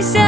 always said